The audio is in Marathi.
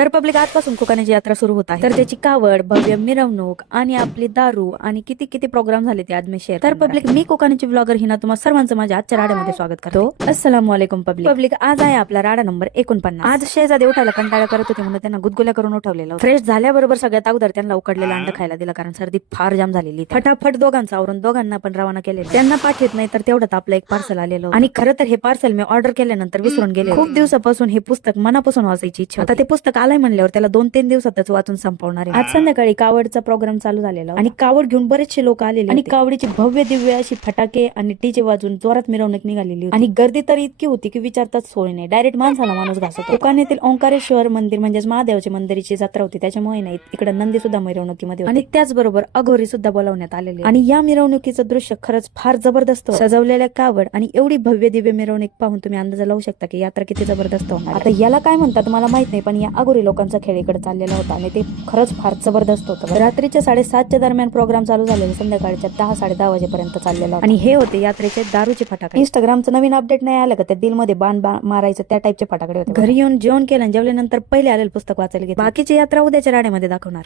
तर पब्लिक आजपासून कोकणाची यात्रा सुरू होत आहे. तर त्याची कावड, भव्य मिरवणूक आणि आपली दारू आणि किती किती प्रोग्राम झाले ते आज मी शेअर. तर पब्लिक, मी कोकणाची ब्लॉगर हिना तुम्हा सर्वांचं माझ्या आजच्या राड्यामध्ये स्वागत करतो. अस्सलामु अलैकुम पब्लिक. आज आहे आपला राडा नंबर 49. आज शेजारी उठायला कंटाळा करत होते म्हणून त्यांना गुदगुल्या करून उठवलेलं. फ्रेश झाल्याबरोबर सगळ्यात अगोदर त्यांना उकडलेलं अंड खायला दिलं, कारण सर्दी फार जाम झालेली. फटाफट दोघांचं आवरून दोघांना पण रवाना केले. त्यांना पाठवत नाही तर तेवढं आपलं एक पार्सल आलेलं. आणि खरं तर हे पार्सल मी ऑर्डर केल्यानंतर विसरून गेले. खूप दिवसापासून हे पुस्तक मनापासून वाचायची इच्छा. आता ते पुस्तक आलंय म्हणल्यावर त्याला 2-3 दिवसातच वाचून संपवणार आहे. आज संध्याकाळी कावडचा प्रोग्राम चालू झालेला आणि कावड घेऊन बरेचसे लोक आलेले आणि कावडीची भव्य दिव्य अशी फटाके आणि डीजे वाजून जोरात मिरवणूक निघालेली होती. आणि गर्दी तर इतकी होती की विचारताच सोय नाही. डायरेक्ट माणसाला माणूस घासत. कोकणातील ओंकारेश्वर मंदिर म्हणजेच महादेवाच्या मंदिराची जत्रा होती, त्याच्यामुळे नाही इकडे नंदी सुद्धा मिरवणुकीमध्ये होते. आणि त्याचबरोबर अघोरी सुद्धा बोलावण्यात आलेले. आणि या मिरवणुकीचं दृश्य खरंच फार जबरदस्त. सजवलेल्या कावड आणि एवढी भव्य दिव्य मिरवणूक पाहून तुम्ही अंदाज लावू शकता की यात्रा किती जबरदस्त होणार. आता याला काय म्हणतात मला माहित नाही, पण या अघोरी लोकांचा खेळ इकडे चाललेला होता आणि ते खरंच फार जबरदस्त होतं. रात्रीच्या 7:30च्या दरम्यान प्रोग्राम चालू झालेला संध्याकाळच्या 10-10:30 वाजेपर्यंत चाललेला. आणि हे होते यात्रेचे दारूचे फटाके. इंस्टाग्रामचं नवीन अपडेट नाही आलं का त्या दिलमध्ये बाण मारायचं त्या टाईपचे फटाकडे होते. घरी येऊन जेवण केलं, जेवल्यानंतर पहिले आलेलं पुस्तक वाचायला घेतलं. बाकीची यात्रा उद्याच्या राड्यामध्ये दाखवणार.